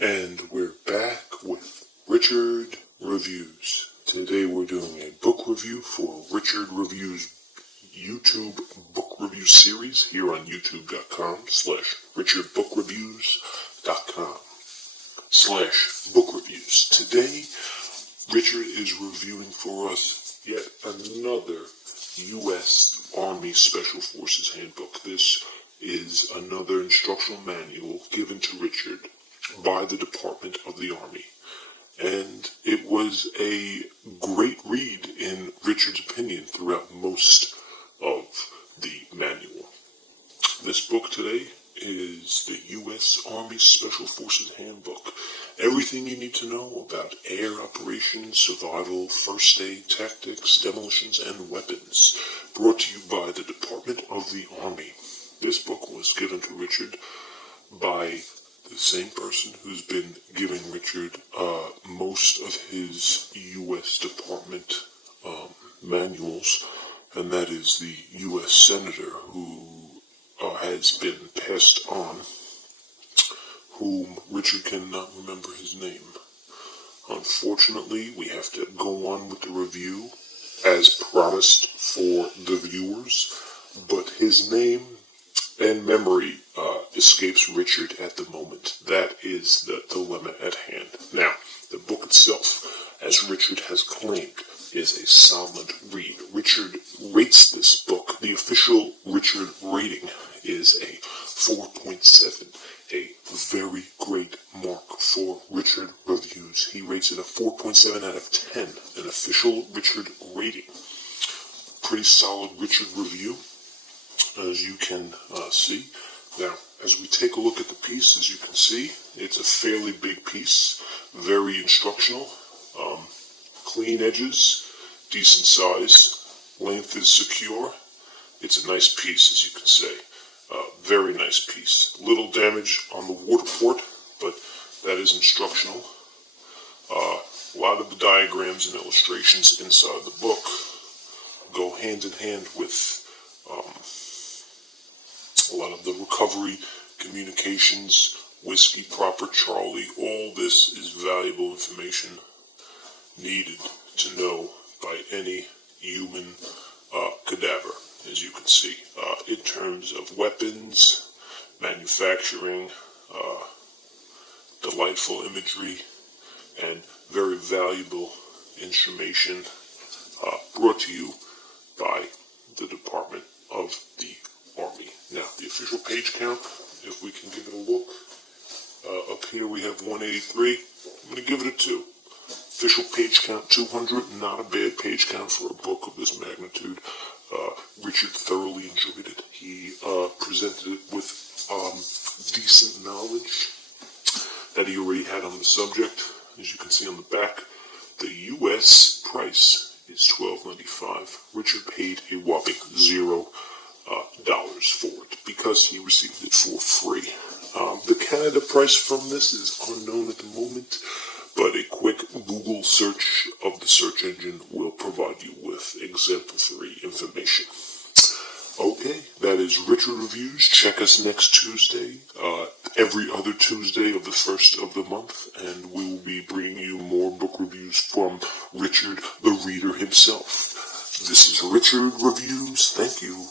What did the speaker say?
And we're back with Richard Reviews. Today we're doing a book review for Richard Reviews YouTube book review series here on youtube.com/richardbookreviews.com/book reviews. Today, Richard is reviewing for us yet another U.S. Army Special Forces Handbook. This is another instructional manual given to Richard by the Department of the Army. And it was a great read, in Richard's opinion, throughout most of the manual. This book today is the U.S. Army Special Forces Handbook. Everything you need to know about air operations, survival, first aid, tactics, demolitions, and weapons. Brought to you by the Department of the Army. This book was given to Richard by the same person who's been giving Richard most of his U.S. Department manuals, and that is the U.S. Senator who has been passed on, whom Richard cannot remember his name. Unfortunately, we have to go on with the review as promised for the viewers, but his name and memory escapes Richard at the moment. That is the dilemma at hand. Now, the book itself, as Richard has claimed, is a solid read. Richard rates this book. The official Richard rating is a 4.7, a very great mark for Richard Reviews. He rates it a 4.7 out of 10, an official Richard rating. Pretty solid Richard review, as you can see. Now, as we take a look at the piece, as you can see, it's a fairly big piece, very instructional, clean edges, decent size, length is secure. It's a nice piece, as you can see. Very nice piece. Little damage on the water port, but that is instructional. A lot of the diagrams and illustrations inside the book go hand in hand with a lot of the recovery communications, Whiskey Proper Charlie. All this is valuable information needed to know by any human cadaver, as you can see, in terms of weapons, manufacturing, delightful imagery, and very valuable information brought to you by the Department of the Army. Now, the official page count, if we can give it a look, up here we have 183. I'm going to give it a 2. Official page count 200, not a bad page count for a book of this magnitude. Richard thoroughly enjoyed it. He presented it with decent knowledge that he already had on the subject. As you can see on the back, the U.S. price is $12.95. Richard paid a whopping $0 for it because he received it for free. The Canada price from this is unknown at the moment, but a quick Google search of the search engine will provide you with exemplary information. Okay, that is Richard Reviews. Check us next Tuesday, every other Tuesday of the first of the month, and we will be bringing you more book reviews from Richard, the reader himself. This is Richard Reviews. Thank you,